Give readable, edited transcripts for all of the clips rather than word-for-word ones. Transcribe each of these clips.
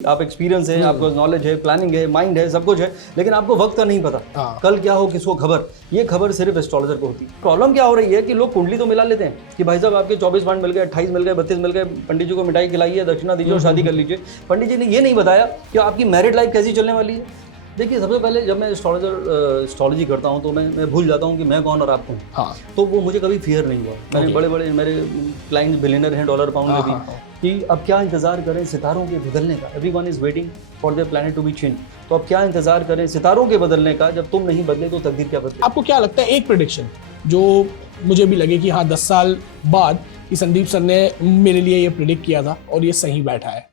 आप एक्सपीरियंस है, आपको नॉलेज है, प्लानिंग है, माइंड है, सब कुछ है, लेकिन आपको वक्त का नहीं पता कल क्या हो, किसको खबर। ये खबर सिर्फ एस्ट्रोलॉजर को होती है। प्रॉब्लम क्या हो रही है कि लोग कुंडली तो मिला लेते हैं कि भाई साहब आपके 24 पॉइंट मिल गए, 28 मिल गए, 32 मिल गए, पंडित जी को मिठाई खिलाइए, दक्षिणा दीजिए और शादी कर लीजिए। पंडित जी ने ये नहीं बताया कि आपकी मैरिड लाइफ कैसी चलने वाली है। देखिए, सबसे पहले जब मैं एस्ट्रोलॉजी करता हूँ तो मैं भूल जाता हूँ कि मैं कौन और आप कौन। हाँ। तो वो मुझे कभी फियर नहीं हुआ। मैंने बड़े बड़े मेरे क्लाइंट बिलियनर हैं डॉलर पाउंड में भी, कि अब क्या इंतजार करें सितारों के बदलने का। Everyone is waiting for their planet to be change. तो अब क्या इंतजार करें सितारों के बदलने का, जब तुम नहीं बदले तो तकदीर क्या बदले। आपको क्या लगता है, एक प्रेडिक्शन जो मुझे भी लगे कि हाँ 10 साल बाद कि संदीप सर ने मेरे लिए ये प्रेडिक्ट किया था और ये सही बैठा है?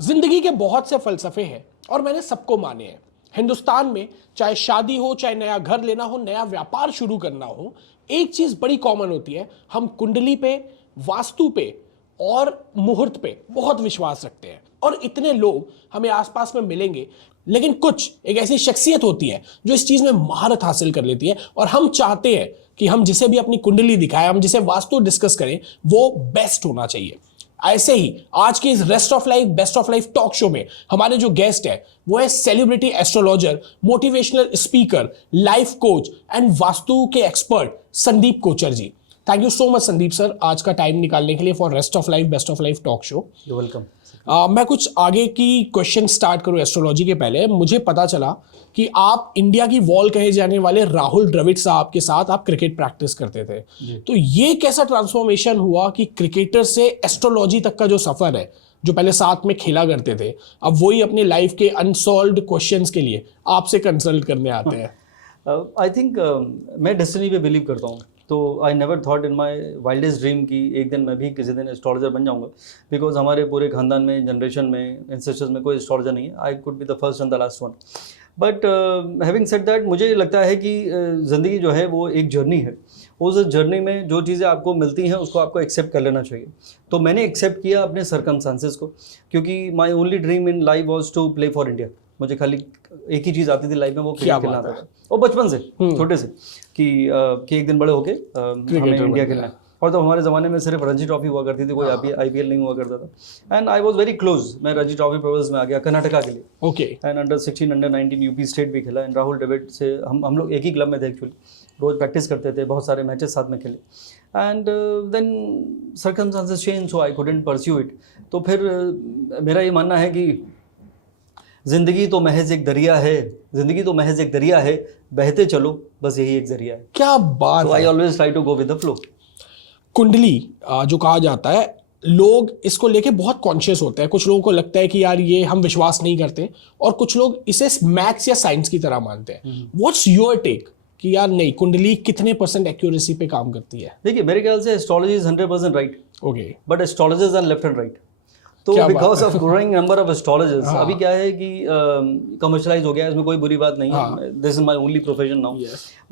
जिंदगी के बहुत से फलसफे हैं और मैंने सबको माने हैं। हिंदुस्तान में चाहे शादी हो, चाहे नया घर लेना हो, नया व्यापार शुरू करना हो, एक चीज बड़ी कॉमन होती है, हम कुंडली पे, वास्तु पे और मुहूर्त पे बहुत विश्वास रखते हैं। और इतने लोग हमें आसपास में मिलेंगे, लेकिन कुछ एक ऐसी शख्सियत होती है जो इस चीज में महारत हासिल कर लेती है और हम चाहते हैं कि हम जिसे भी अपनी कुंडली दिखाएं, हम जिसे वास्तु डिस्कस करें, वो बेस्ट होना चाहिए। ऐसे ही आज के इस rest of life best of life talk show में हमारे जो गेस्ट है वो है celebrity astrologer, motivational speaker, life coach and vastu के expert Sandeep Kochar ji. Thank you so much Sandeep sir, आज का टाइम निकालने के लिए for rest of life best of life talk show. You welcome. मैं कुछ आगे की क्वेश्चन स्टार्ट करूं एस्ट्रोलॉजी के पहले। मुझे पता चला कि आप इंडिया की वॉल कहे जाने वाले राहुल द्रविड़ साहब के साथ आप क्रिकेट प्रैक्टिस करते थे। तो ये कैसा ट्रांसफॉर्मेशन हुआ कि क्रिकेटर से एस्ट्रोलॉजी तक का जो सफर है, जो पहले साथ में खेला करते थे, अब वही अपने लाइफ के अनसॉल्व्ड क्वेश्चंस के लिए आपसे कंसल्ट करने आते हैं? आई थिंक मैं डेस्टिनी पे बिलीव करता हूँ। तो I never thought in my wildest dream कि एक दिन मैं भी किसी दिन एस्ट्रोलॉजर बन जाऊँगा, बिकॉज हमारे पूरे खानदान में, जनरेशन में, एंसेस्टर्स में कोई एस्ट्रोलॉजर नहीं है। I could be the first and the last one. But having said that, मुझे लगता है कि ज़िंदगी जो है वो एक जर्नी है। उस जर्नी में जो चीज़ें आपको मिलती हैं उसको आपको एक्सेप्ट कर लेना चाहिए। तो मैंने एक्सेप्ट किया अपने सर्कमस्टांसेस को, क्योंकि my only dream in life was to play for India. मुझे खाली एक ही चीज़ आती थी लाइफ में, वो क्रिकेट खेलना था। और बचपन से, छोटे से, कि एक दिन बड़े होके हमें इंडिया खेलना है। और तो हमारे ज़माने में सिर्फ रणजी ट्रॉफी हुआ करती थी, कोई IPL नहीं हुआ करता था। And I was very close. मैं रणजी ट्रॉफी प्रोवर्स में आ गया कर्नाटका के लिए। Okay. And under 16, under 19 UP state भी खेला। एंड राहुल द्रविड़ से हम लोग एक ही क्लब में थे एक्चुअली, रोज़ प्रैक्टिस करते थे, बहुत सारे मैचेस साथ में खेले। And then circumstances change, so I couldn't pursue it. तो फिर मेरा ये मानना है कि ज़िंदगी तो महज एक दरिया है, ज़िंदगी तो महज एक दरिया है, बहते चलो, बस यही एक जरिया है। क्या बात है। I always try to go with the flow. कुंडली जो कहा जाता है, लोग इसको लेके बहुत कॉन्शियस होते हैं। कुछ लोगों को लगता है कि यार ये हम विश्वास नहीं करते, और कुछ लोग इसे मैथ्स या साइंस की तरह मानते हैं। व्हाट्स योर टेक कि यार नहीं, कुंडली कितने % एक्यूरेसी पे काम करती है? देखिए, मेरे ख्याल से astrology is 100% right. Okay. But astrologers are left and right. तो because of growing number of astrologers, अभी क्या है कि कमर्शलाइज हो गया है, इसमें कोई बुरी बात नहीं है। This is my only profession now.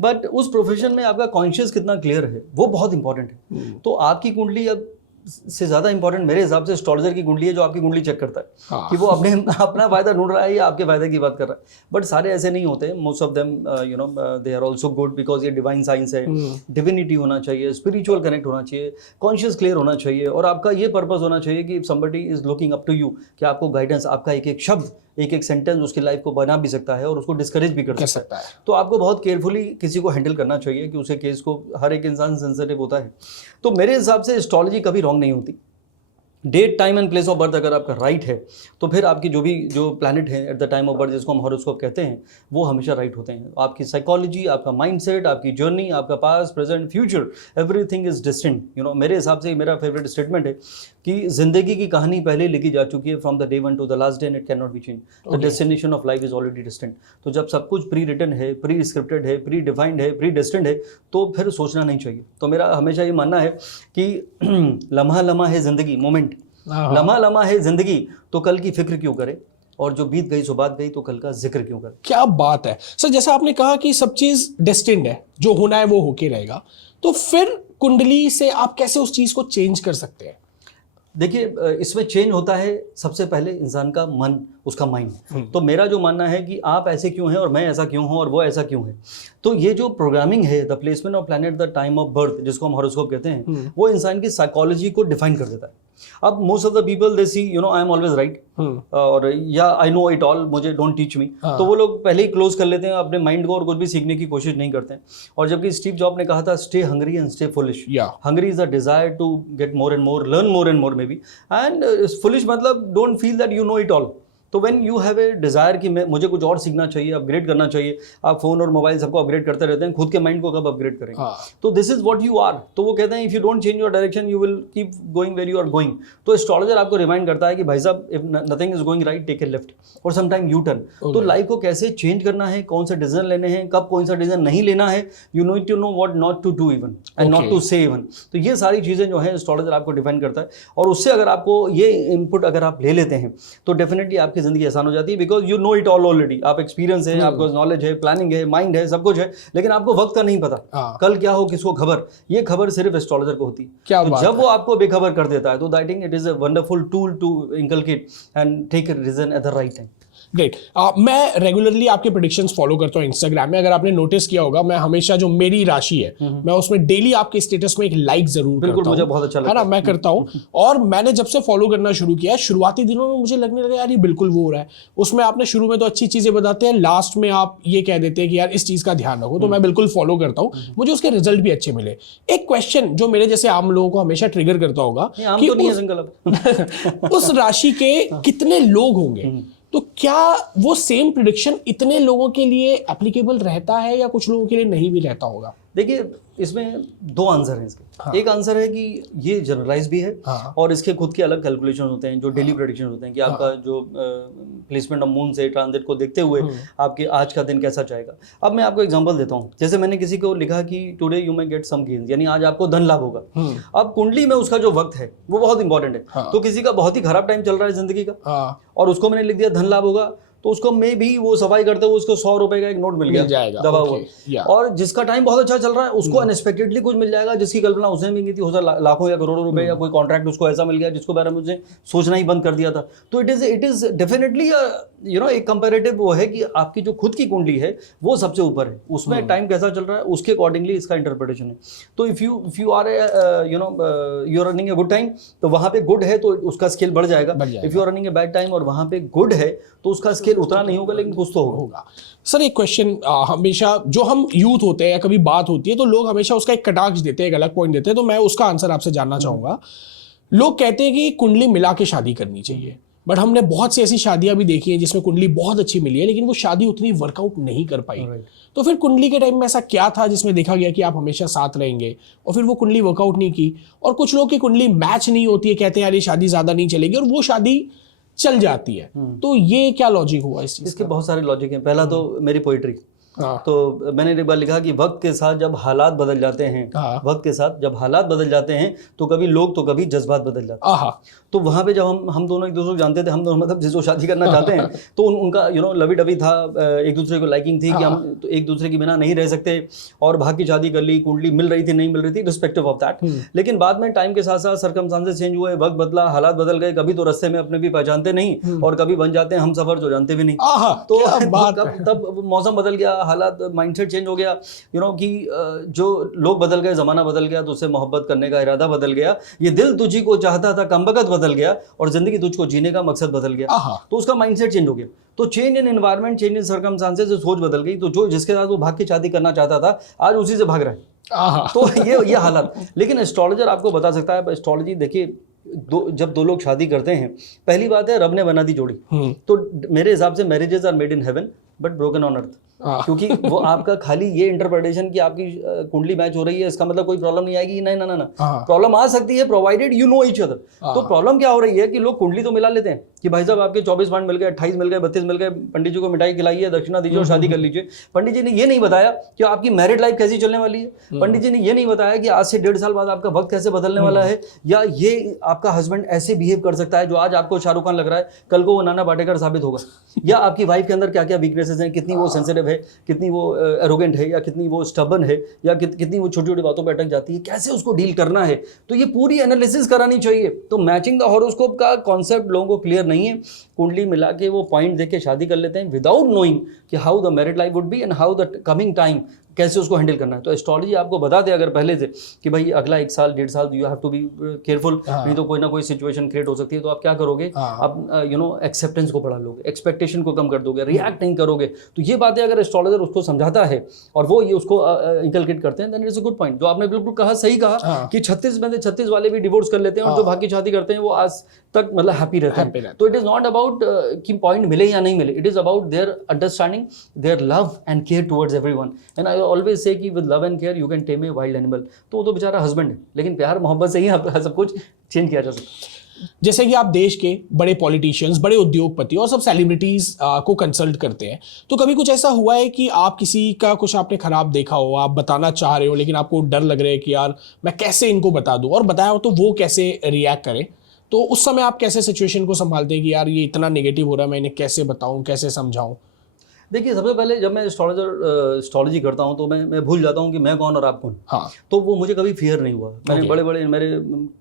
But उस प्रोफेशन में आपका कॉन्शियस कितना क्लियर है वो बहुत इंपॉर्टेंट है। तो आपकी कुंडली अब से ज़्यादा इंपॉर्टेंट मेरे हिसाब से एस्ट्रोलॉजर की कुंडली है, जो आपकी कुंडली चेक करता है कि वो अपना फायदा ढूंढ रहा है या आपके फायदे की बात कर रहा है। बट सारे ऐसे नहीं होते। Most of them you know they are also good, because ये डिवाइन साइंस है। डिविनिटी होना चाहिए, स्पिरिचुअल कनेक्ट होना चाहिए, कॉन्शियस क्लियर होना चाहिए, और आपका ये पर्पस होना चाहिए कि somebody is looking up to you, कि आपको गाइडेंस, आपका एक एक शब्द, एक एक सेंटेंस उसकी लाइफ को बना भी सकता है और उसको डिस्करेज भी कर सकता है। तो आपको बहुत केयरफुली किसी को हैंडल करना चाहिए कि उसके केस को, हर एक इंसान सेंसिटिव होता है। तो मेरे हिसाब से एस्ट्रोलॉजी कभी रॉन्ग नहीं होती। Date, time and place of birth अगर आपका राइट है तो फिर आपकी जो प्लैनेट है at the time of birth, जिसको हम हॉरोस्कोप कहते हैं, वो हमेशा राइट होते हैं। आपकी साइकोलॉजी, आपका माइंडसेट, आपकी जर्नी, आपका past, present, future, everything is distinct. You know, मेरे हिसाब से मेरा फेवरेट स्टेटमेंट है कि जिंदगी की कहानी पहले लिखी जा चुकी है, from the day 1 to the last day, and it can not be change. The destination of life is already distinct. तो जब सब कुछ प्री रिटन है, प्री स्क्रिप्टेड है, प्री डिफाइंड है, प्री डेस्टिन्ड है, तो फिर सोचना नहीं चाहिए। तो मेरा हमेशा ये मानना है कि लम्हा लम्हा है ज़िंदगी, मोमेंट, लम्हा लम्हा है जिंदगी तो कल की फिक्र क्यों करे, और जो बीत गई सो बात गई तो कल का जिक्र क्यों करे। क्या बात है सर, जैसा आपने कहा कि सब चीज डेस्टिन्ड है, जो होना है वो होके रहेगा, तो फिर कुंडली से आप कैसे उस चीज को चेंज कर सकते हैं? देखिए, इसमें चेंज होता है सबसे पहले इंसान का मन, उसका माइंड। तो मेरा जो मानना है कि आप ऐसे क्यों हैं और मैं ऐसा क्यों हूं और वो ऐसा क्यों है, तो ये जो प्रोग्रामिंग है, the placement of planet the time of birth, जिसको हम हॉरोस्कोप कहते हैं, वो इंसान की साइकोलॉजी को डिफाइन कर देता है। अब most of the people they see I am always right, और या आई नो इट ऑल, मुझे डोंट टीच मी, तो वो लोग पहले ही क्लोज कर लेते हैं अपने माइंड को और कुछ भी सीखने की कोशिश नहीं करते हैं। और जबकि स्टीव जॉब ने कहा था stay hungry and stay foolish. Hungry is a desire to get more and more, learn more and more maybe, and foolish मतलब don't feel that you know it all. तो when you have a desire कि मैं मुझे कुछ और सीखना चाहिए, upgrade करना चाहिए, आप फ़ोन और मोबाइल सबको अपग्रेड करते रहते हैं, खुद के माइंड को कब अपग्रेड करेंगे? तो this is what you are. तो वो कहते हैं if you don't change your direction you will keep going where you are going. तो एस्ट्रोलॉजर आपको रिमाइंड करता है कि भाई साहब if nothing is going right take a left और सम टाइम यू टर्न। तो लाइफ को कैसे चेंज करना है, कौन से डिसीजन लेने हैं, कब कौन सा डिसीजन नहीं लेना है, you need to know what not to do even and not to say even. तो ये सारी चीज़ें जो है एस्ट्रोलॉजर आपको डिफाइन करता है, और उससे अगर आपको ये इनपुट अगर आप ले लेते हैं तो डेफिनेटली आपकी ज़िंदगी आसान हो जाती है, because you know it all already. आप एक्सपीरियंस है, आपको नॉलेज है, प्लानिंग है, माइंड है, सब कुछ है, लेकिन आपको वक्त का नहीं पता कल क्या हो, किसको खबर। ये खबर सिर्फ एस्ट्रोलॉजर को होती है। तो जब वो आपको बेखबर कर देता है तो I think it is a wonderful tool to inculcate and take a reason at the right time. Great. मैं रेगुलरली आपके प्रेडिक्शंस फॉलो करता हूँ इंस्टाग्राम में। अगर आपने नोटिस किया होगा, मैं हमेशा जो मेरी राशि है मैं उसमें डेली आपके स्टेटस में एक लाइक जरूर करता हूँ। मुझे बहुत अच्छा लगता है ना, मैं करता हूँ। और मैंने जब से फॉलो करना शुरू किया, शुरुआती दिनों में मुझे लगने लगा यार ये बिल्कुल वो हो रहा है। उसमें आपने शुरू में तो अच्छी चीजें बताते हैं, लास्ट में आप ये कह देते हैं कि यार इस चीज का ध्यान रखो। तो मैं बिल्कुल फॉलो करता हूँ, मुझे उसके रिजल्ट भी अच्छे मिले। एक क्वेश्चन जो मेरे जैसे आम लोगों को हमेशा ट्रिगर करता होगा कि उस राशि के कितने लोग होंगे, तो क्या वो सेम प्रेडिक्शन इतने लोगों के लिए एप्लीकेबल रहता है या कुछ लोगों के लिए नहीं भी रहता होगा? देखिए, इसमें दो आंसर हैं इसके। एक आंसर है कि ये जनरलाइज भी है और इसके खुद के अलग कैलकुलेशन होते हैं, जो डेली प्रेडिक्शन होते हैं कि आपका जो प्लेसमेंट ऑफ मून से ट्रांजिट को देखते हुए आपके आज का दिन कैसा जाएगा। अब मैं आपको एग्जांपल देता हूँ। जैसे मैंने किसी को लिखा कि today you may get some gains, यानी आज आपको धन लाभ होगा। अब कुंडली में उसका जो वक्त है वो बहुत इंपॉर्टेंट है। तो किसी का बहुत ही खराब टाइम चल रहा है जिंदगी का और उसको मैंने लिख दिया धन लाभ होगा, तो उसको मे भी वो सफाई करते हुए उसको 100 रुपए का एक नोट मिल गया दबा हुआ। और जिसका टाइम बहुत अच्छा चल रहा है उसको अनएक्सपेक्टेडली कुछ मिल जाएगा जिसकी कल्पना उसने भी की थी। हो सकता लाखों या करोड़ों रुपए या कोई कॉन्ट्रैक्ट उसको ऐसा मिल गया जिसको बारे में मुझे सोचना ही बंद कर दिया था। तो इट इज डेफिनेटली एक कंपैरेटिव वो है कि आपकी जो खुद की कुंडली है वो सबसे ऊपर है, उसमें टाइम कैसा चल रहा है उसके अकॉर्डिंगली इसका इंटरप्रिटेशन है। तो if you are you are running a good time तो वहां पे गुड है तो उसका स्केल बढ़ जाएगा। If you are running a bad time और वहां पे गुड है तो उसका स्केल उतना नहीं होगा, लेकिन कुछ तो होगा। सर एक क्वेश्चन, हमेशा जो हम यूथ होते हैं या कभी बात होती है तो लोग हमेशा उसका एक कटाक्ष देते हैं, एक अलग पॉइंट देते हैं, तो मैं उसका आंसर आपसे जानना चाहूंगा। लोग कहते हैं कि कुंडली मिला के शादी करनी चाहिए, बट हमने बहुत सी ऐसी शादियां भी देखी हैं जिसमें कुंडली बहुत अच्छी मिली है लेकिन वो शादी उतनी वर्कआउट नहीं कर पाई। तो फिर कुंडली के टाइम में ऐसा क्या था जिसमें देखा गया कि आप हमेशा साथ रहेंगे और फिर वो कुंडली वर्कआउट नहीं की? और कुछ लोग की कुंडली मैच नहीं होती है, कहते हैं यार ये शादी ज्यादा नहीं चलेगी और वो शादी चल जाती है। तो ये क्या लॉजिक हुआ इस चीज? इसके बहुत सारे लॉजिक हैं। पहला तो मेरी पोइट्री। तो मैंने एक बार लिखा कि वक्त के साथ जब हालात बदल जाते हैं, वक्त के साथ जब हालात बदल जाते हैं तो कभी लोग तो कभी जज्बात बदल जाते हैं। तो वहाँ पे जब हम दोनों एक दूसरे को जानते थे, हम दोनों मतलब जिसको शादी करना चाहते हैं तो उनका लवी डवी था, एक दूसरे को लाइकिंग थी कि हम तो एक दूसरे के बिना नहीं रह सकते और भाग की शादी कर ली, कुंडली मिल रही थी नहीं मिल रही थी, रिस्पेक्टिव ऑफ दैट। लेकिन बाद में टाइम के साथ साथ सर्कमस्टांसेस चेंज हुए, वक्त बदला, हालात बदल गए, कभी तो रास्ते में अपने भी पहचानते नहीं और कभी बन जाते हैं हम सफर जो जानते भी नहीं। तो तब मौसम बदल गया, हालात, माइंडसेट चेंज हो गया, कि जो लोग बदल गए, जमाना बदल गया, तो उससे मोहब्बत करने का इरादा बदल गया, ये दिल तुझी को चाहता था कमबख्त बदल गया और जिंदगी तुझको जीने का मकसद बदल गया। तो उसका माइंडसेट चेंज हो गया। तो change in environment, change in circumstances, सोच बदल गई। तो जो जिसके साथ वो भाग की शादी करना चाहता था आज उसी से भाग रहा है। तो ये हालत। लेकिन एस्ट्रोलॉजर आपको बता सकता है। एस्ट्रोलॉजी देखिए, जब दो लोग शादी करते हैं, पहली बात है रब ने बना दी जोड़ी। तो मेरे हिसाब से marriages are made in heaven but broken on earth. क्योंकि वो आपका खाली ये इंटरप्रिटेशन कि आपकी कुंडली मैच हो रही है इसका मतलब कोई प्रॉब्लम नहीं आएगी, नहीं ना ना ना, प्रॉब्लम आ सकती है provided you know each other. तो प्रॉब्लम क्या हो रही है कि लोग कुंडली तो मिला लेते हैं कि भाई साहब आपके 24 पॉइंट मिल गए, 28 मिल गए, 32 मिल गए, पंडित जी को मिठाई खिलाइए, दक्षिणा दीजिए और शादी कर लीजिए। पंडित जी ने ये नहीं बताया कि आपकी मैरिड लाइफ कैसी चलने वाली है। पंडित जी ने ये नहीं बताया कि आज से 1.5 साल बाद आपका वक्त कैसे बदलने वाला है, या ये आपका हस्बैंड ऐसे बिहेव कर सकता है जो आज आपको शाहरुख खान लग रहा है कल को वो नाना पाटेकर साबित होगा, या आपकी वाइफ के अंदर क्या क्या वीकनेसेस हैं, कितनी वो सेंसिटिव है, कितनी वो एरोगेंट है, या कितनी वो स्टबर्न है, या कितनी वो छोटी छोटी बातों पर अटक जाती है, कैसे उसको डील करना है। तो ये पूरी एनालिसिस करानी चाहिए। तो मैचिंग द हॉरोस्कोप का कॉन्सेप्ट लोगों को क्लियर नहीं है, कुंडली मिला के वो पॉइंट देख के शादी कर लेते हैं विदाउट नोइंग कि how the married life would be and how the coming time कैसे उसको हैंडल करना है। तो एस्ट्रोलॉजी आपको बता दे अगर पहले से कि भाई अगला 1 साल 1.5 साल you have to be careful, नहीं तो कोई ना कोई सिचुएशन क्रिएट हो सकती है। तो आप क्या करोगे, आप यू नो एक्सेप्टेंस को बढ़ा लोगे, एक्सपेक्टेशन को कम कर दोगे, रिएक्ट नहीं करोगे। तो ये बातें अगर एस्ट्रोलॉजर उसको समझाता है और वो ये उसको इंकलकेट करते हैं, then it's a good point. जो आपने बिल्कुल कहा, सही कहा कि 36 में से 36 वाले भी डिवोर्स कर लेते हैं और जो भाग्य शादी करते हैं वो आज तक मतलब हैप्पी रहते हैं। तो इट इज नॉट अबाउट कि पॉइंट मिले या नहीं मिले, it is about there understanding, there love and care towards everyone. And I always say कि with love and care you can tame a wild animal. तो वो तो बेचारा हस्बैंड है, लेकिन प्यार मोहब्बत से ही सब कुछ चेंज किया जा सकता है। जैसे कि आप देश के बड़े पॉलिटिशियंस, बड़े उद्योगपति और सब सेलिब्रिटीज को कंसल्ट करते हैं, तो कभी कुछ ऐसा हुआ है कि आप किसी का कुछ आपने खराब देखा हो, आप बताना चाह रहे हो लेकिन आपको डर लग रहा है कि यार मैं कैसे इनको बता दूं, और बताया हो तो वो कैसे रिएक्ट करें, तो उस समय आप कैसे सिचुएशन को संभालते हैं कि यार ये इतना नेगेटिव हो रहा है, मैं इन्हें कैसे बताऊं, कैसे समझाऊं? देखिए, सबसे पहले जब मैं एस्ट्रोलॉजी करता हूँ तो मैं भूल जाता हूँ कि मैं कौन और आप कौन। हाँ। तो वो मुझे कभी फियर नहीं हुआ। मैंने बड़े बड़े मेरे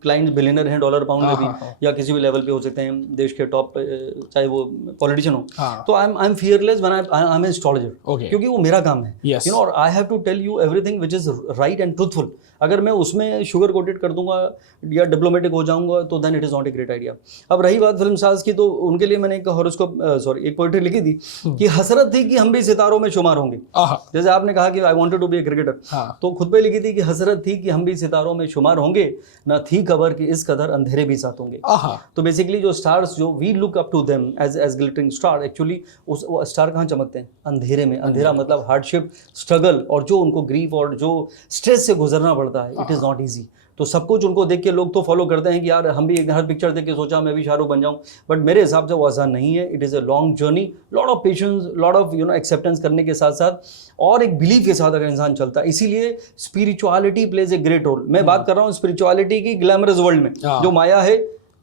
क्लाइंट्स बिलियनर हैं डॉलर पाउंड में भी, या किसी भी लेवल पे हो सकते हैं देश के टॉप, चाहे वो पॉलिटिशियन हो। तो I am fearless when I am astrologer, क्योंकि वो मेरा काम है, यू नो, और I have to tell you everything which is right and truthful. अगर मैं उसमें शुगर कोटेड कर दूंगा या डिप्लोमेटिक हो जाऊंगा तो then it is not a great idea. अब रही बात फिल्म स्टार्स की, तो उनके लिए मैंने एक हॉरोस्कोप एक पोएट्री लिखी थी कि हसरत थी कि हम भी सितारों में शुमार होंगे। जैसे आपने कहा कि I wanted to be a cricketer, तो खुद पे लिखी थी कि हसरत थी कि हम भी सितारों में शुमार होंगे, ना थी खबर कि इस कदर अंधेरे भी साथ होंगे। तो बेसिकली जो स्टार्स, जो we look up to them as glittering star, actually उस स्टार कहाँ चमकते हैं? अंधेरे में। अंधेरा मतलब हार्डशिप, स्ट्रगल, और जो उनको ग्रीफ और जो स्ट्रेस से गुजरना पड़ता है, इट इज़ नॉट ईजी। तो सब कुछ उनको देख के लोग तो फॉलो करते हैं कि यार हम भी हर पिक्चर देख के सोचा मैं भी शाहरुख बन जाऊं, बट मेरे हिसाब से वो आसान नहीं है। It is a long journey, lot of patience, lot of you know acceptance करने के साथ साथ और एक बिलीफ के साथ अगर इंसान चलता है। इसीलिए spirituality plays a great role. मैं बात कर रहा हूँ स्पिरिचुअलिटी की ग्लैमरस वर्ल्ड में, जो माया है,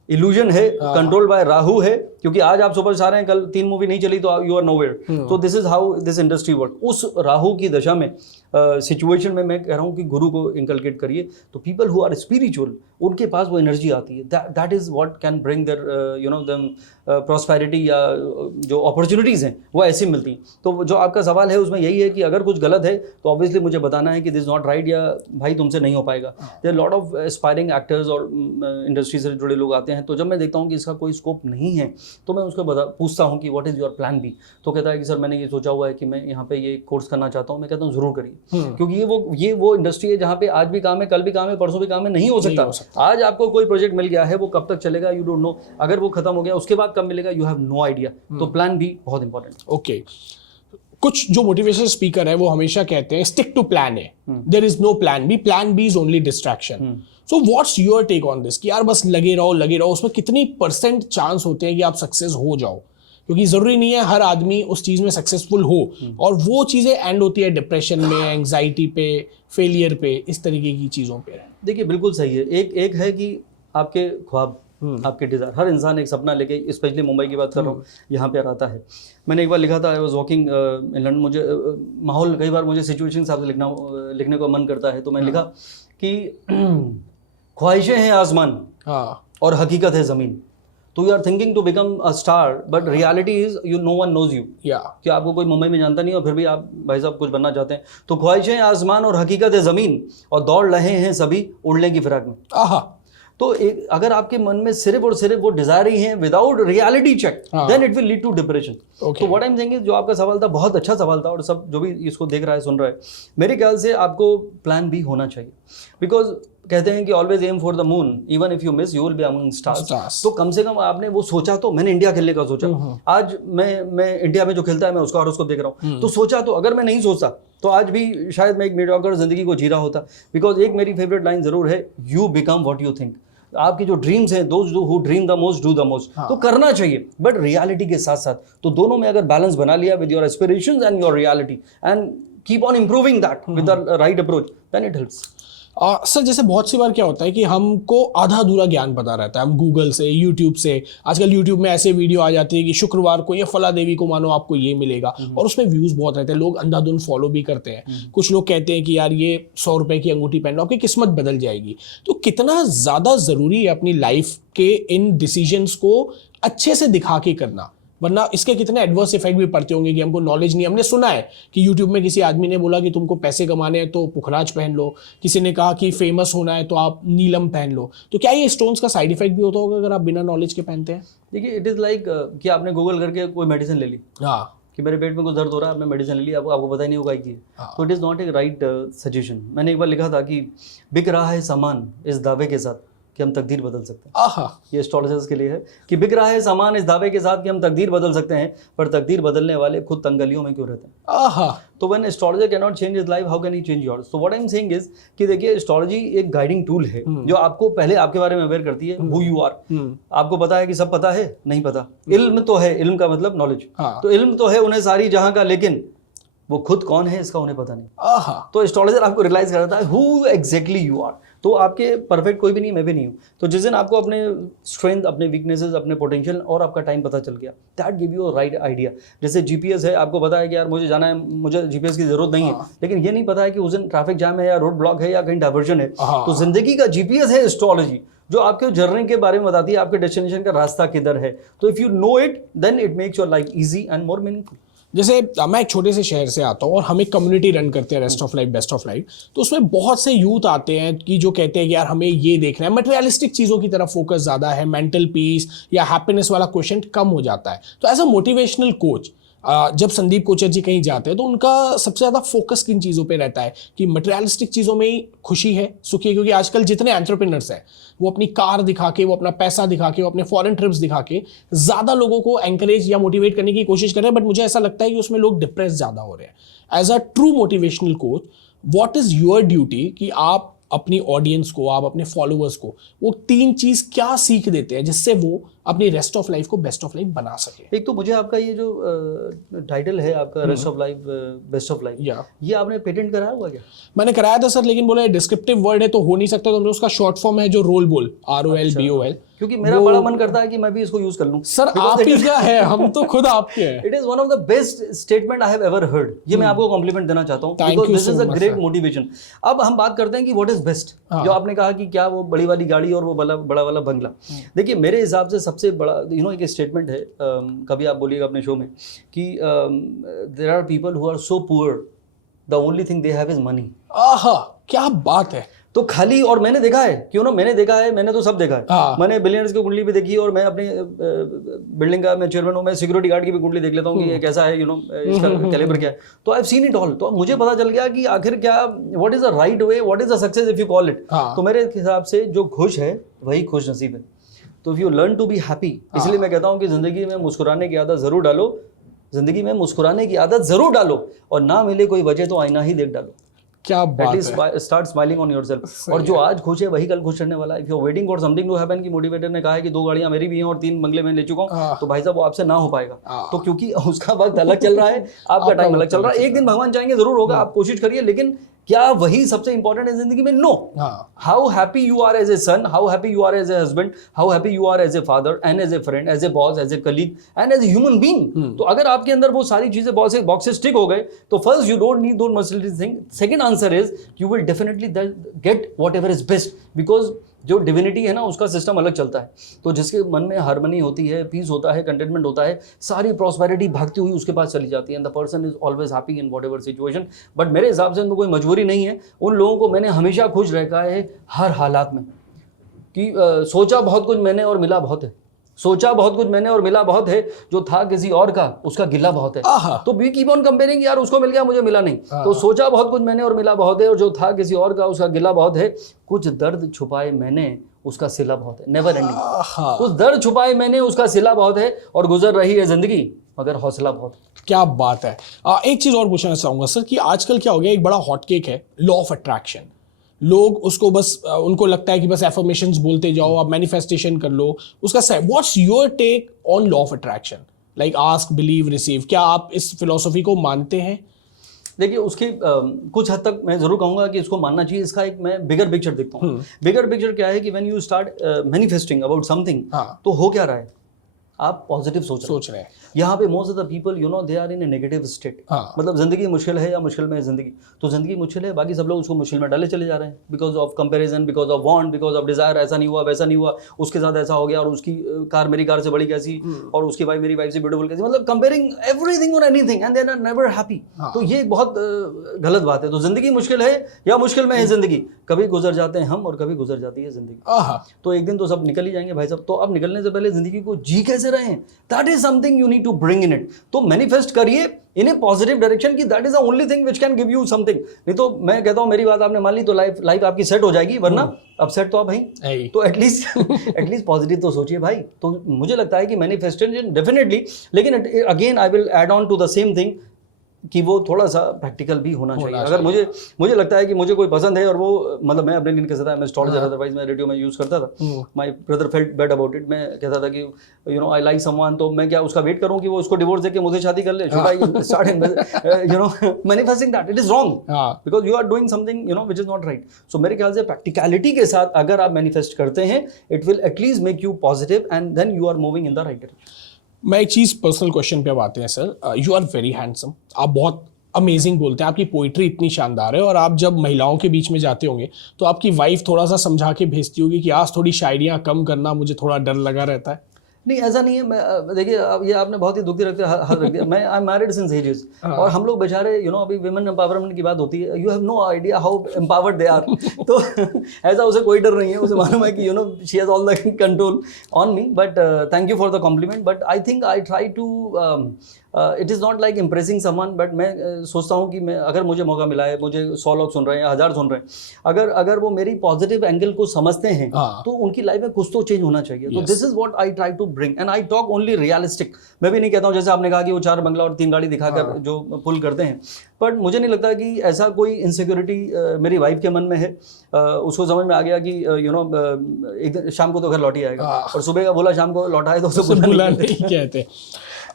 इल्यूजन है, कंट्रोल बाय राहु है, क्योंकि आज आप सुपरस्टार हैं, कल 3 मूवी नहीं चली तो यू आर नोवेयर। तो this is how this industry work. उस राहु की दशा में सिचुएशन में मैं कह रहा हूँ कि गुरु को इंकलकेट करिए, तो पीपल हु आर स्पिरिचुअल, उनके पास वो एनर्जी आती है। That is what can bring their you know them prosperity, या जो अपॉर्चुनिटीज़ हैं वो ऐसी मिलती हैं। तो जो आपका सवाल है उसमें यही है कि अगर कुछ गलत है तो ऑब्वियसली मुझे बताना है कि दिस नॉट राइट, या भाई तुमसे नहीं हो पाएगा। There lot of aspiring actors और इंडस्ट्री से जुड़े लोग आते हैं, तो जब मैं देखता हूँ कि इसका कोई स्कोप नहीं है तो मैं उसको पूछता हूँ कि what is your plan B. तो कहता है कि सर मैंने ये सोचा हुआ है कि मैं यहाँ पे ये कोर्स करना चाहता हूँ। मैं कहता हूँ ज़रूर करिए, क्योंकि ये वो इंडस्ट्री है जहाँ पे आज भी काम है, कल भी काम है, परसों भी काम है, नहीं हो सकता। आज आपको कोई प्रोजेक्ट मिल गया है, वो कब तक चलेगा यू डोंट नो। अगर वो खत्म हो गया उसके बाद कब मिलेगा यू हैव नो आइडिया। तो प्लान बी बहुत इंपॉर्टेंट। ओके, कुछ जो मोटिवेशनल स्पीकर है वो हमेशा कहते हैं stick to plan A, there is no plan B, plan B is only distraction. So what's your take on this कि यार बस लगे रहो, उसमें कितनी % चांस होते हैं कि आप सक्सेस हो जाओ? क्योंकि जरूरी नहीं है हर आदमी उस चीज में सक्सेसफुल हो, और वो चीजें एंड होती है डिप्रेशन में, एंग्जाइटी पे, फेलियर पे, इस तरीके की चीजों पे। देखिए बिल्कुल सही है। एक है कि आपके ख्वाब, आपके डिज़ायर, हर इंसान एक सपना लेके, स्पेशली मुंबई की बात कर रहा हूँ, यहाँ पे आता है। मैंने एक बार लिखा था, I was walking in London, मुझे माहौल, कई बार मुझे सिचुएशन के हिसाब से लिखने को मन करता है, तो मैंने लिखा कि ख्वाहिशें हैं आसमान और हकीकत है ज़मीन। तो you are thinking to become a star, but reality is you no one knows you, कि आपको कोई मुंबई में जानता नहीं और फिर भी आप भाई साहब कुछ बनना चाहते हैं। तो ख्वाहिशें आसमान और हकीकत है ज़मीन, और दौड़ रहे हैं सभी उड़ने की फिराक में। तो अगर आपके मन में सिर्फ और सिर्फ वो डिजायर ही है without reality check, then it will lead to depression. तो व्हाट आई एम सेइंग, जो आपका सवाल था बहुत अच्छा सवाल था, और सब जो भी इसको देख रहा है, सुन रहा है, मेरे ख्याल से आपको प्लान बी होना चाहिए। बिकॉज कहते हैं कि always aim for the moon, even if you miss you will be among stars. तो कम से कम आपने वो सोचा, तो मैंने इंडिया खेलने का सोचा, आज मैं इंडिया में जो खेलता है मैं उसका और उसको देख रहा हूँ, तो सोचा। तो अगर मैं नहीं सोचता तो आज भी शायद मैं एक मीडियोकर जिंदगी को जी रहा होता। बिकॉज एक मेरी फेवरेट लाइन जरूर है, you become what you think. आपकी जो ड्रीम्स हैं, those who dream the most do the most, तो करना चाहिए, बट रियलिटी के साथ साथ। तो दोनों में अगर बैलेंस बना लिया with your aspirations and your reality and keep on improving that with the right approach, then it helps. Sir जैसे बहुत सी बार क्या होता है कि हमको आधा अधूरा ज्ञान पता रहता है, हम गूगल से, यूट्यूब से, आजकल यूट्यूब में ऐसे वीडियो आ जाती है कि शुक्रवार को ये फला देवी को मानो आपको ये मिलेगा, और उसमें व्यूज बहुत रहते हैं, लोग अंधाधुंध फॉलो भी करते हैं। कुछ लोग कहते हैं कि यार ये 100 रुपए की अंगूठी पहन लो आपकी किस्मत बदल जाएगी। तो कितना ज्यादा जरूरी है अपनी लाइफ के इन डिसीजंस को अच्छे से दिखा के करना, वरना इसके कितने एडवर्स इफेक्ट भी पड़ते होंगे कि हमको नॉलेज नहीं। हमने सुना है कि यूट्यूब में किसी आदमी ने बोला कि तुमको पैसे कमाने हैं तो पुखराज पहन लो, किसी ने कहा कि फेमस होना है तो आप नीलम पहन लो। तो क्या ये स्टोन्स का साइड इफेक्ट भी होता होगा अगर आप बिना नॉलेज के पहनते हैं? देखिए, इट इज़ लाइक कि आपने गूगल करके कोई मेडिसिन ले ली, हाँ, कि मेरे पेट में कुछ दर्द हो रहा है, आपने मेडिसिन ले ली, आपको पता ही नहीं होगा कि तो it is not a right suggestion. मैंने एक बार लिखा था कि बिक रहा है सामान इस दावे के साथ कि हम तकदीर बदल सकते हैं। आहा, ये एस्ट्रोलॉजर्स के लिए है कि बिक रहा है सामान इस दावे के साथ कि हम तकदीर बदल सकते हैं, पर तकदीर बदलने वाले खुद तंगलियों में क्यों रहते हैं। आहा, तो when astrologer can not change his life, how can he change yours. तो what I am saying is कि देखिए, एस्ट्रोलॉजी एक गाइडिंग टूल है जो आपको पहले आपके बारे में अवेयर करती है, हु यू आर। आपको पता है कि सब पता है, नहीं पता। इल्म तो है, इल्म का मतलब नॉलेज, तो इल्म तो है उन्हें सारी जहां का, लेकिन वो खुद कौन है इसका उन्हें पता नहीं। आहा, तो एस्ट्रोलॉजर आपको रियलाइज कराता है हु एग्जैक्टली यू आर। तो आपके परफेक्ट कोई भी नहीं, मैं भी नहीं हूँ। तो जिस दिन आपको अपने स्ट्रेंथ, अपने वीकनेसेस, अपने पोटेंशियल और आपका टाइम पता चल गया, that give you right idea. जैसे जीपीएस है, आपको पता है कि यार मुझे जाना है, मुझे जीपीएस की जरूरत नहीं है, लेकिन ये नहीं पता है कि उस दिन ट्रैफिक जाम है या रोड ब्लॉक है या कहीं डाइवर्जन है। तो जिंदगी का जीपीएस है एस्ट्रोलॉजी, जो आपके जर्नी के बारे में बताती है, आपके डेस्टिनेशन का रास्ता किधर है। तो if you know it, then it makes your life easy and more meaningful. जैसे मैं एक छोटे से शहर से आता हूँ और हम एक कम्युनिटी रन करते हैं, rest of life best of life. तो उसमें बहुत से यूथ आते हैं कि जो कहते हैं कि यार हमें ये देखना है, मटेरियलिस्टिक चीज़ों की तरफ फोकस ज़्यादा है, मेंटल पीस या हैप्पीनेस वाला क्वेश्चन कम हो जाता है। तो एज अ मोटिवेशनल कोच जब संदीप कोचर जी कहीं जाते हैं तो उनका सबसे ज़्यादा फोकस किन चीज़ों पे रहता है कि मटेरियलिस्टिक चीज़ों में ही खुशी है, सुखी है? क्योंकि आजकल जितने एंटरप्रेन्योर्स हैं वो अपनी कार दिखा के, वो अपना पैसा दिखा के, वो अपने फॉरेन ट्रिप्स दिखा के ज़्यादा लोगों को एंकरेज या मोटिवेट करने की कोशिश कर रहे हैं, बट मुझे ऐसा लगता है कि उसमें लोग डिप्रेस ज़्यादा हो रहे हैं। As a true motivational coach, what is your duty कि आप अपनी ऑडियंस को, आप अपने फॉलोअर्स को वो 3 चीज़ क्या सीख देते हैं जिससे वो अपनी रेस्ट ऑफ लाइफ को बेस्ट ऑफ लाइफ बना सके? एक तो मुझे आपका ये जो टाइटल है आपका rest of life best of life, ये आपने पेटेंट कराया हुआ क्या? मैंने कराया था सर, लेकिन बोला डिस्क्रिप्टिव वर्ड है तो हो नहीं सकता, तो हमने उसका शॉर्ट फॉर्म है जो रोल बोल, ROLBOL, क्योंकि मेरा बड़ा मन करता है कि मैं भी इसको यूज कर लूं। सर आप ही क्या है, हम तो खुद आपके हैं। It is one of the best statement I have ever heard. ये मैं आपको कॉम्प्लीमेंट देना चाहता हूँ, because this is a great motivation. अब हम बात करते हैं कि व्हाट इज बेस्ट। जो आपने कहा कि क्या वो बड़ी वाली गाड़ी और वो बड़ा वाला बंगला। देखिए, मेरे हिसाब से सबसे बड़ा एक स्टेटमेंट है, कभी आप बोलिएगा अपने शो में कि there are people who are so poor the only thing they have is money. आहा, क्या बात है। तो खाली, और मैंने देखा है, क्यों ना, मैंने तो सब देखा है। मैंने बिलियनर्स की कुंडली भी देखी, और मैं अपनी बिल्डिंग का मैं चेयरमैन हूँ, मैं सिक्योरिटी गार्ड की भी कुंडली देख लेता हूँ कि ये कैसा है, इसका कैलिबर क्या है। तो I have seen it all. तो मुझे पता चल गया कि आखिर क्या, what is the right way, what is the success if you call it. तो मेरे हिसाब से जो खुश है वही खुश नसीब है। तो if you learn to be happy, इसलिए मैं कहता हूँ कि जिंदगी में मुस्कुराने की आदत जरूर डालो, जिंदगी में मुस्कुराने की आदत जरूर डालो, और ना मिले कोई वजह तो आईना ही देख डालो। क्या बात है। Start smiling on yourself. और जो आज खुश है वही कल खुश रहने वाला है। If you are waiting for something to happen, कि मोटिवेटर ने कहा है कि 2 गाड़ियां मेरी भी हैं और 3 बंगले में ले चुका हूं, तो भाई साहब वो आपसे ना हो पाएगा। तो क्योंकि उसका वक्त अलग चल रहा है, आपका टाइम अलग चल रहा है। एक दिन भगवान चाहेंगे जरूर होगा, आप कोशिश करिए, लेकिन क्या वही सबसे इंपॉर्टेंट है जिंदगी में? No. How happy you are as a son, how happy you are as a husband, how happy you are as a father and as a friend, as a boss, as a colleague and as a human being. तो अगर आपके अंदर वो सारी चीजें boxes टिक हो गए, तो first you don't need those material thing. Second answer is you will definitely get whatever is best, because जो डिविनिटी है ना, उसका सिस्टम अलग चलता है। तो जिसके मन में हार्मनी होती है, पीस होता है, कंटेंटमेंट होता है, सारी प्रॉस्पेरिटी भागती हुई उसके पास चली जाती है, and the person is always happy in whatever situation. But मेरे हिसाब से उनको कोई मजबूरी नहीं है। उन लोगों को मैंने हमेशा खुश रखा है हर हालात में, कि सोचा बहुत कुछ मैंने और मिला बहुत है। सोचा बहुत कुछ मैंने और मिला बहुत है, जो था किसी और का उसका गिला बहुत है। तो वी कीप ऑन कंपेयरिंग, यार उसको मिल गया मुझे मिला नहीं, तो सोचा बहुत कुछ मैंने और मिला बहुत है, और जो था किसी और का उसका गिला बहुत है। कुछ दर्द छुपाए मैंने उसका सिला बहुत है, नेवर एंडिंग। कुछ दर्द छुपाए मैंने उसका सिला बहुत है, और गुजर रही है जिंदगी मगर हौसला बहुत है। क्या बात है। एक चीज और पूछना चाहूंगा सर कि आजकल क्या हो गया, एक बड़ा हॉट केक है लॉ ऑफ अट्रैक्शन। लोग उसको बस उनको लगता है कि बस एफर्मेशंस बोलते जाओ, आप मैनिफेस्टेशन कर लो उसका। What's your take on law of attraction, like ask believe receive? क्या आप इस फिलॉसफी को मानते हैं? देखिए उसकी कुछ हद तक मैं जरूर कहूंगा कि इसको मानना चाहिए। इसका एक मैं बिगर पिक्चर देखता हूँ। बिगर पिक्चर क्या है कि when you start manifesting about something, तो हो क्या रहा है, आप पॉजिटिव सोच रहे हैं। यहाँ पे most of the people you know they are in a negative state. मतलब जिंदगी मुश्किल है या मुश्किल में है जिंदगी, तो जिंदगी मुश्किल है, बाकी सब लोग उसको मुश्किल में डाले चले जा रहे हैं, because of comparison, because of want, because of desire. ऐसा नहीं हुआ, वैसा नहीं हुआ, उसके साथ ऐसा हो गया, और उसकी कार मेरी कार से बड़ी कैसी, और उसकी वाइफ मेरी वाइफ से ब्यूटीफुल कैसी। मतलब कंपेयरिंग एवरीथिंग और anything and they are never happy. तो ये एक बहुत गलत बात है। तो जिंदगी मुश्किल है या मुश्किल में है जिंदगी, कभी गुजर जाते हैं हम और कभी गुजर जाती है जिंदगी। तो एक दिन तो सब निकल ही जाएंगे भाई साहब। तो अब निकलने से पहले जिंदगी को जी कैसे रहे हैं, that is something you need to bring in it. तो मैनिफेस्ट करिए इन ए पॉजिटिव डायरेक्शन की that is the only thing which can give you something. नहीं तो मैं कहता हूं मेरी बात आपने मान ली तो लाइफ आपकी सेट हो जाएगी, वरना अपसेट तो आप भाई। तो एटलीस्ट पॉजिटिव तो सोचिए भाई। तो मुझे लगता है कि मैनिफेस्टेशन डेफिनेटली, लेकिन again I will add on to the same thing कि वो थोड़ा सा प्रैक्टिकल भी होना चाहिए। अगर मुझे लगता है कि मुझे कोई पसंद है और वो मतलब मैं अपने लिए कैसा था, मैं एस्ट्रोलॉजर अदरवाइज मैं रेडियो में यूज़ करता था। My brother felt bad about it. मैं कहता था कि you no I like someone, तो मैं क्या उसका वेट करूं कि वो उसको डिवोर्स देके मुझे शादी कर ले? Should I start you know manifesting that? It is wrong, because you are doing something you know which is not right. So मेरे ख्याल से प्रैक्टिकलिटी के साथ अगर आप मैनिफेस्ट करते हैं, it will at least make you positive and then you are moving in the right direction. मैं एक चीज़ पर्सनल क्वेश्चन पे अब आते हैं sir. You are very handsome, आप बहुत अमेजिंग बोलते हैं, आपकी पोइट्री इतनी शानदार है। और आप जब महिलाओं के बीच में जाते होंगे तो आपकी वाइफ थोड़ा सा समझा के भेजती होगी कि आज थोड़ी शायरियाँ कम करना, मुझे थोड़ा डर लगा रहता है। नहीं ऐसा नहीं है। मैं देखिए ये आपने बहुत ही दुखी रख दिया। मैं I am married since ages, और हम लोग बेचारे यू नो अभी विमेन एम्पावरमेंट की बात होती है, you have no idea how empowered they are. तो ऐसा उसे कोई डर नहीं है, उसे मालूम है कि you know she has all the control on me. But thank you for the compliment. But I think I try to it is not like impressing someone, but मैं सोचता हूँ कि मैं अगर मुझे मौका मिला है, मुझे 100 लोग सुन रहे हैं या 1000 सुन रहे हैं, अगर वो मेरी पॉजिटिव एंगल को समझते हैं तो उनकी लाइफ में कुछ तो चेंज होना चाहिए। तो this is what I try to bring and I talk only realistic. मैं भी नहीं कहता हूँ जैसे आपने कहा कि वो 4 बंगला और 3 गाड़ी दिखाकर जो पुल करते हैं, बट मुझे नहीं लगता कि ऐसा कोई इनसिक्योरिटी मेरी वाइफ के मन में है। उसको समझ में आ गया कि यू नो एक दिन शाम को तो घर लौट ही आएगा, और सुबह का बोला शाम को लौटाए तो उसे बुला नहीं कहते।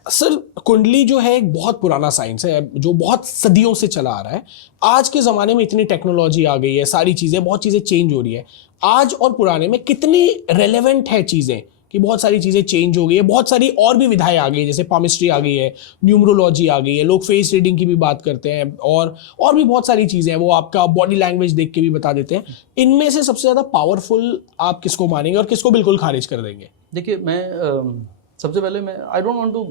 सर कुंडली जो है एक बहुत पुराना साइंस है जो बहुत सदियों से चला आ रहा है। आज के ज़माने में इतनी टेक्नोलॉजी आ गई है, सारी चीज़ें, बहुत चीज़ें चेंज हो रही है। आज और पुराने में कितनी रेलेवेंट है चीज़ें कि बहुत सारी चीज़ें चेंज हो गई है, बहुत सारी और भी विधाएं आ गई है, जैसे पामिस्ट्री आ गई है, न्यूमरोलॉजी आ गई है, लोग फेस रीडिंग की भी बात करते हैं, और भी बहुत सारी चीज़ें हैं, वो आपका बॉडी लैंग्वेज देख के भी बता देते हैं। इनमें से सबसे ज़्यादा पावरफुल आप किसको मानेंगे और किसको बिल्कुल खारिज कर देंगे? देखिए मैं सबसे पहले मैं I don't want to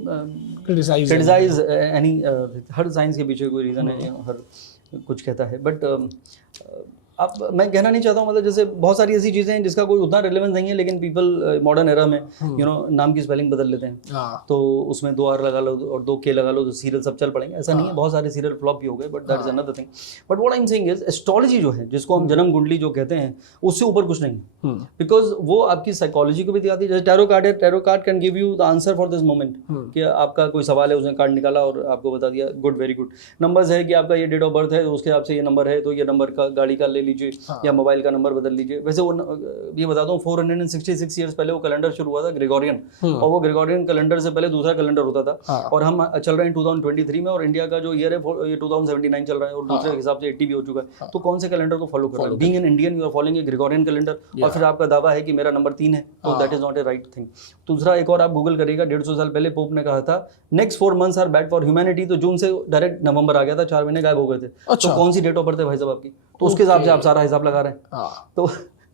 criticize any, हर साइंस के पीछे कोई रीज़न है, हर कुछ कहता है। बट अब मैं कहना नहीं चाहता हूँ, मतलब जैसे बहुत सारी ऐसी चीज़ें हैं जिसका कोई उतना रिलेवेंस नहीं है, लेकिन पीपल मॉडर्न एरा में यू नो नाम की स्पेलिंग बदल लेते हैं, तो उसमें 2 R लगा लो और 2 K लगा लो तो सीरियल सब चल पड़ेंगे। ऐसा नहीं है, बहुत सारे सीरियल फ्लॉप भी हो गए, but that is another thing. But what I am saying is astrology जो है, जिसको हम जन्म कुंडली जो कहते हैं, उससे ऊपर कुछ नहीं, बिकॉज वो आपकी साइकोलॉजी को भी दिखाती है। जैसे टैरो कार्ड है, tarot card can give you the answer for this moment, कि आपका कोई सवाल है, उसने कार्ड निकाला और आपको बता दिया, गुड, वेरी गुड। नंबर्स है कि आपका ये डेट ऑफ बर्थ है, उसके हिसाब से ये नंबर है, तो ये नंबर का गाड़ी का ले लीजिए या मोबाइल का नंबर बदल लीजिए। वैसे वो ये बताता हूँ 466 ईयर्स पहले वो कैलेंडर शुरू हुआ था ग्रेगोरियन, और वो ग्रेगोरियन कैलेंडर से पहले दूसरा कैलेंडर होता था, और हम चल रहे हैं 2023 में, और इंडिया का जो ईयर है ये 2079 चल रहा है, और दूसरे हिसाब से 80 भी हो चुका है। तो कौन से कैलेंडर को फॉलो कर रहे हैं? Being an Indian you are following a Gregorian calendar, और फिर आपका दावा है कि मेरा नंबर 3 है, तो that is not A right thing. दूसरा एक और आप गूगल करिएगा, 150 साल पहले पोप ने कहा था next 4 months are bad for humanity, तो जून से डायरेक्ट नवंबर आ गया था, 4 महीने गायब हो गए थे। तो कौन सी डेट ऑफ बर्थ है भाई साहब आपकी? तो उसके हिसाब से आप सारा हिसाब लगा रहे हैं। तो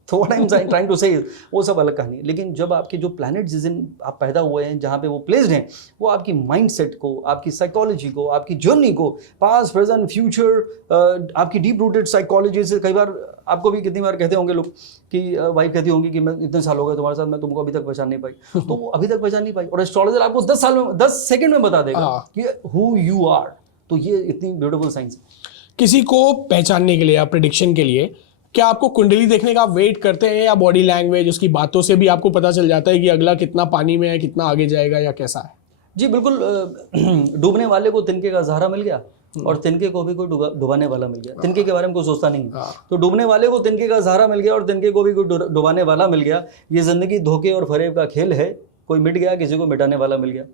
तो what I am trying to say वो सब अलग कहानी है। लेकिन जब आपके जो प्लैनेट जिस दिन आप पैदा हुए हैं, जहाँ पे वो प्लेस्ड हैं, वो आपकी माइंडसेट को, आपकी साइकोलॉजी को, आपकी जर्नी को, पास्ट प्रेजेंट फ्यूचर, आपकी डीप रूटेड साइकोलॉजी से, कई बार आपको भी कितनी बार कहते होंगे लोग कि वाइफ कहती होंगी कि मैं इतने साल हो गए तुम्हारे साथ, मैं तुमको अभी तक पहचान नहीं पाई। तो वो अभी तक पहचान नहीं पाई, और एस्ट्रोलॉजर आपको 10 सेकंड में बता देगा कि हु यू आर। तो ये इतनी ब्यूटीफुल साइंस है। किसी को पहचानने के लिए या प्रेडिक्शन के लिए क्या आपको कुंडली देखने का वेट करते हैं, या बॉडी लैंग्वेज, उसकी बातों से भी आपको पता चल जाता है कि अगला कितना पानी में है, कितना आगे जाएगा, या कैसा है? जी बिल्कुल। डूबने वाले को तिनके का सहारा मिल गया, और तिनके को भी कोई डुबाने वाला मिल गया। तिनके के बारे में कोई सोचता नहीं है। तो डूबने वाले को तिनके का सहारा मिल गया, और तिनके को भी कोई डुबाने वाला मिल गया। ये जिंदगी धोखे और फरेब का खेल है। कोई मिट गया, किसी को मिटाने वाला मिल गया।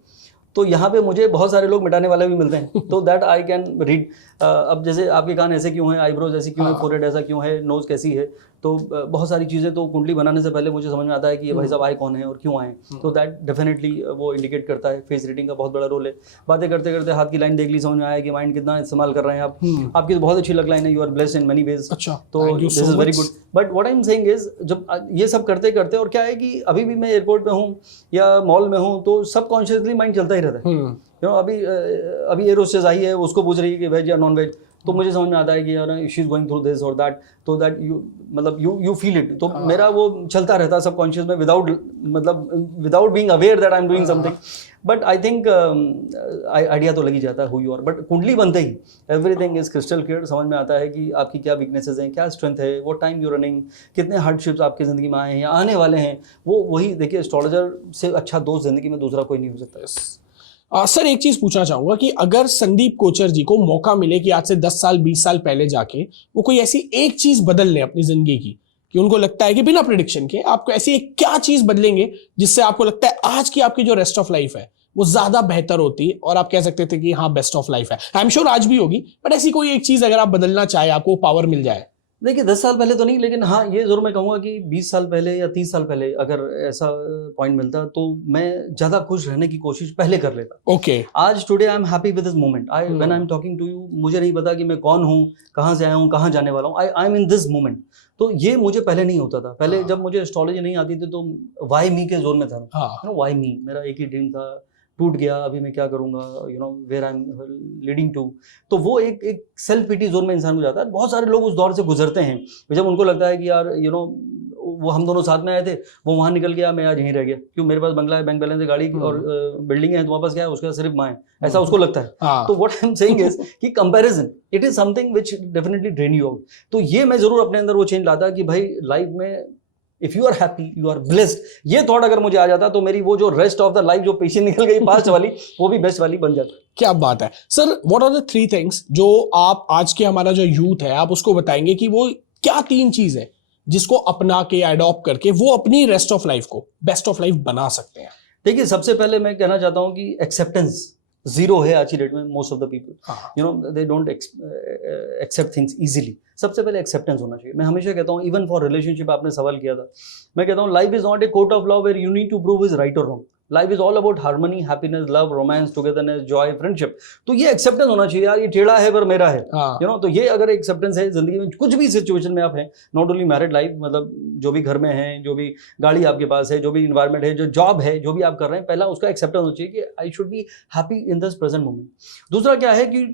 तो यहाँ पे मुझे बहुत सारे लोग मिटाने वाले भी मिलते हैं, तो दैट आई कैन रीड। अब जैसे आपके कान ऐसे क्यों हैं, आईब्रोज ऐसी क्यों है, फोरहेड ऐसा क्यों है, नोज कैसी है, तो बहुत सारी चीज़ें तो कुंडली बनाने से पहले मुझे समझ में आता है कि ये भाई साहब आए कौन है और क्यों आए। तो दैट डेफिनेटली वो इंडिकेट करता है। फेस रीडिंग का बहुत बड़ा रोल है। बातें करते करते हाथ की लाइन देख ली, समझ में आया कि माइंड कितना इस्तेमाल कर रहे हैं आप। आपकी तो बहुत अच्छी लग लाइन है, you are blessed in many ways. अच्छा, तो this is very good. But what I am saying is, जब ये सब करते करते, और क्या है कि अभी भी मैं एयरपोर्ट में हूँ या मॉल में हूँ, तो सबकॉन्शियसली माइंड चलता ही रहता है। अभी एयर होस्टेस आई है, उसको पूछ रही है कि वेज या नॉन वेज, तो मुझे समझ में आता है कि यार she is going through this और दैट, तो दैट यू मतलब यू फील इट। तो मेरा वो चलता रहता है सबकॉन्शियस में, without being aware that I am doing something. But I think idea तो लग ही जाता है हु यू आर। बट कुंडली बनते ही एवरीथिंग इज क्रिस्टल क्लियर। समझ में आता है कि आपकी क्या वीकनेसेस हैं, क्या स्ट्रेंथ है, वो टाइम यू रनिंग, कितने हार्डशिप्स आपकी ज़िंदगी में आए हैं या आने वाले हैं। वो वही देखिए, एस्ट्रोलॉजर से अच्छा दोस्त ज़िंदगी में दूसरा कोई नहीं हो सकता है। सर एक चीज पूछना चाहूंगा कि अगर संदीप कोचर जी को मौका मिले कि आज से 10 साल 20 साल पहले जाके वो कोई ऐसी एक चीज बदल लें अपनी जिंदगी की, कि उनको लगता है कि बिना प्रेडिक्शन के आपको ऐसी एक क्या चीज बदलेंगे जिससे आपको लगता है आज की आपकी जो रेस्ट ऑफ लाइफ है वो ज्यादा बेहतर होती, और आप कह सकते थे कि हाँ बेस्ट ऑफ लाइफ है। आई एम श्योर आज भी होगी, बट ऐसी कोई एक चीज अगर आप बदलना चाहे, आपको पावर मिल जाए। देखिए 10 साल पहले तो नहीं, लेकिन हाँ ये जरूर मैं कहूँगा कि 20 साल पहले या 30 साल पहले अगर ऐसा पॉइंट मिलता तो मैं ज़्यादा खुश रहने की कोशिश पहले कर लेता। ओके आज today I am happy with this moment. When I am talking to you, मुझे नहीं पता कि मैं कौन हूँ, कहाँ से आया हूँ, कहाँ जाने वाला हूँ। I am in this moment. तो ये मुझे पहले नहीं होता था। पहले जब मुझे एस्ट्रोलॉजी नहीं आती थी तो वाई मी के जोन में था। वाई मी, मेरा एक ही ड्रीम था, टूट गया, अभी मैं क्या करूंगा, where I am leading to. तो वो एक सेल्फ पिटी जोन में इंसान को जाता है। बहुत सारे लोग उस दौर से गुजरते हैं जब उनको लगता है कि यार वो हम दोनों साथ में आए थे, वो वहाँ निकल गया, मैं आज यहीं रह गया। क्यों, मेरे पास बंगला है, बैंक बैलेंस है, गाड़ी और बिल्डिंग है, तुम्हारे पास क्या है, उसके पास सिर्फ माँ है, ऐसा उसको लगता है। तो what I am saying is कि comparison it is something which definitely drain you out. तो ये मैं जरूर अपने अंदर वो चेंज लाता कि भाई लाइफ में if you are happy, you are blessed, ये थॉट अगर मुझे आ जाता तो मेरी वो जो रेस्ट ऑफ द लाइफ जो पीछे निकल गई पास्ट वाली, वो भी बेस्ट वाली बन जाती। क्या बात है sir. What are the 3 things जो आप आज के हमारा जो यूथ है, आप उसको बताएंगे कि वो क्या 3 चीज है जिसको अपना के एडॉप्ट करके वो अपनी रेस्ट ऑफ लाइफ को बेस्ट ऑफ लाइफ बना सकते हैं? देखिए सबसे पहले मैं कहना चाहता हूँ कि एक्सेप्टेंस जीरो है आज की डेट में। Most of the people they don't accept things easily. सबसे पहले एक्सेप्टेंस होना चाहिए। मैं हमेशा कहता हूँ, इवन फॉर रिलेशनशिप, आपने सवाल किया था, मैं कहता हूँ life is not a court of love where you need to prove is right और wrong. Life is all about harmony, happiness, love, romance, togetherness, joy, friendship. तो ये एक्सेप्टेंस होना चाहिए यार, ये टेढ़ा है पर मेरा है। तो ये अगर एक्सेप्टेंस है जिंदगी में, कुछ भी सिचुएशन में आप हैं, नॉट ओनली मैरिड लाइफ, मतलब जो भी घर में है, जो भी गाड़ी आपके पास है, जो भी इन्वायरमेंट है, जो जॉब है, जो भी आप कर रहे हैं, पहला उसका एक्सेप्टेंस होना चाहिए कि I should be happy in this present moment. दूसरा क्या है कि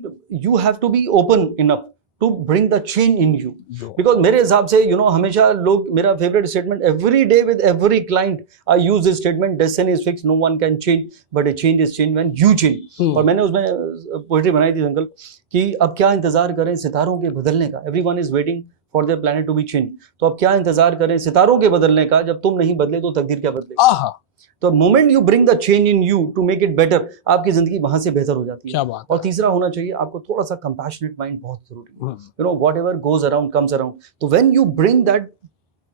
you have to be open enough to bring the change in you, because मेरे हिसाब से हमेशा लोग, मेरा favourite statement every day with every client I use this statement, destiny is fixed, no one can change but a change is changed when you change। और मैंने उसमें poetry बनाई थी अंकल कि अब क्या इंतजार करें सितारों के बदलने का, everyone is waiting for their planet to be changed। तो अब क्या इंतजार करें सितारों के बदलने का, जब तुम नहीं बदले तो तकदीर क्या बदलेगी। तो moment you bring the change in you to make it better, आपकी जिंदगी वहां से बेहतर हो जाती है। क्या बात। और तीसरा होना चाहिए आपको थोड़ा सा कंपैशनेट माइंड, बहुत जरूरी है। Whatever goes around comes around. तो when you bring that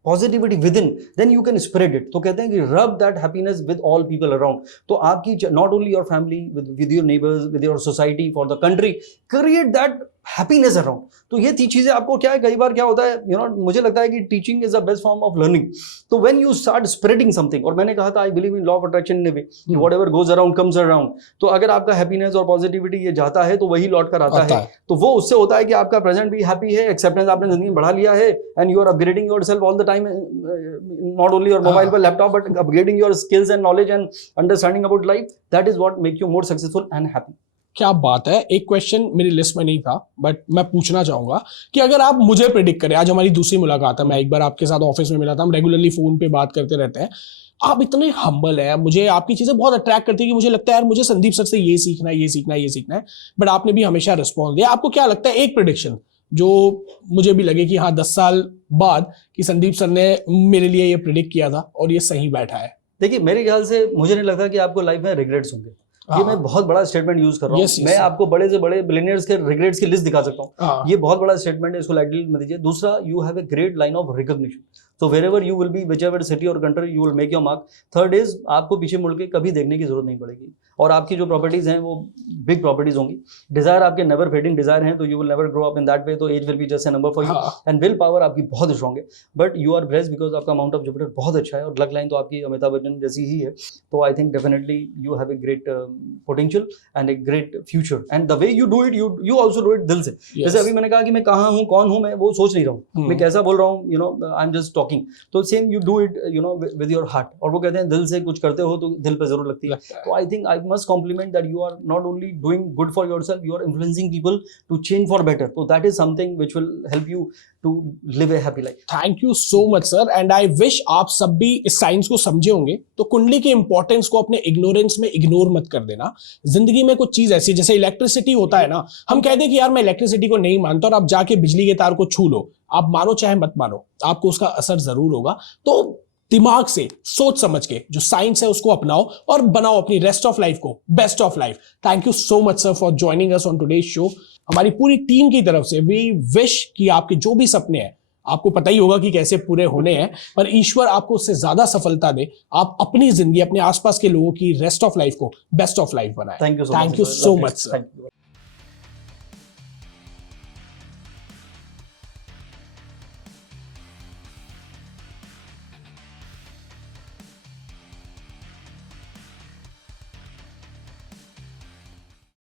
positivity within, then you can spread it. तो कहते हैं कि rub that happiness with all people around. तो आपकी not only your family, with your neighbours, with your society, for the country, create that happiness around. तो ये 3 चीजें आपको क्या है, कई बार क्या होता है मुझे लगता है कि teaching is the best form of learning. तो when you start spreading something, और मैंने कहा था I believe in law of attraction in a way, whatever goes around comes around. तो अगर आपका हैप्पीनेस और पॉजिटिविटी ये जाता है तो वही लौट कर आता है। तो वो उससे होता है कि आपका प्रेजेंट भी हैप्पी है, एक्सेप्टेंस आपने जिंदगी में बढ़ा लिया है, and you are upgrading yourself all the time, not only your mobile पर laptop, but upgrading your skills and knowledge and understanding about life. That is what make you more successful and happy. क्या बात है। एक question मेरी list में नहीं था but मैं पूछना चाहूंगा कि अगर आप मुझे प्रेडिक्ट करें, आज हमारी दूसरी मुलाकात है, मैं एक बार आपके साथ ऑफिस में मिला था, हम रेगुलरली फोन पे बात करते रहते हैं, आप इतने हम्बल हैं, मुझे आपकी चीजें बहुत अट्रैक्ट करती है कि मुझे लगता है यार मुझे संदीप सर से ये सीखना है, ये सीखना है, ये सीखना है, बट आपने भी हमेशा रिस्पॉन्स दिया। आपको क्या लगता है एक प्रेडिक्शन जो मुझे भी लगे कि हाँ 10 साल बाद कि संदीप सर ने मेरे लिए ये प्रेडिक्ट किया था और ये सही बैठा है? देखिए मेरे ख्याल से मुझे नहीं लगता कि आपको लाइफ में रिग्रेट्स होंगे। ये मैं बहुत बड़ा स्टेटमेंट यूज कर रहा हूँ। मैं आपको बड़े से बड़े बिलियनियर्स के रिग्रेट्स की लिस्ट दिखा सकता हूँ। ये बहुत बड़ा स्टेटमेंट है, इसको लाइटली मत दीजिए। दूसरा, you have a great line of recognition, so wherever you will be, whichever city or country, you will make your mark. Third is, आपको पीछे मुड़ के कभी देखने की जरूरत नहीं पड़ेगी, और आपकी जो प्रॉपर्टीज हैं वो बिग प्रॉपर्टीज होंगी। डिजायर आपके नेवर फेडिंग डिजायर हैं, तो you will never grow up in that way, तो age will be just a number for you. And willpower आपकी बहुत स्ट्रॉन्ग है, but you are blessed because आपका amount of Jupiter बहुत अच्छा है, और लक लाइन तो आपकी अमिताभ बच्चन जैसी ही है। तो I think definitely you have a great potential and a great future, and the way you do it, you also do it दिल से। जैसे अभी मैंने कहा कि मैं कहाँ हूँ, कौन हूँ, मैं वो सोच नहीं रहा हूँ, मैं कैसा बोल रहा हूँ, आई एम जस्ट टॉकिंग। तो same you do it with your heart, और वो कहते हैं दिल से कुछ करते हो तो दिल पे जरूर लगती है। तो I think I must compliment that you are not only doing good for yourself, you are influencing people to change for better. So that is something which will help you to live a happy life. Thank you so much sir, and I wish आप सब भी इस science को समझे होंगे। तो कुंडली के इंपॉर्टेंस को अपने इग्नोरेंस में इग्नोर मत कर देना। जिंदगी में कुछ चीज ऐसी जैसे इलेक्ट्रिसिटी होता है ना, हम कहते हैं कि यार मैं इलेक्ट्रिसिटी को नहीं मानता, और आप जाके बिजली के तार को छू लो, आप मानो चाहे मत मानो, आपको उसका असर जरूर होगा। तो दिमाग से सोच समझ के जो साइंस है उसको अपनाओ और बनाओ अपनी रेस्ट ऑफ लाइफ को best of life. Thank you so much sir for joining us on today's show. हमारी पूरी टीम की तरफ से वी विश कि आपके जो भी सपने हैं, आपको पता ही होगा कि कैसे पूरे होने हैं, पर ईश्वर आपको उससे ज्यादा सफलता दे, आप अपनी जिंदगी, अपने आसपास के लोगों की रेस्ट ऑफ लाइफ को बेस्ट ऑफ लाइफ बनाएं। Thank you so much sir.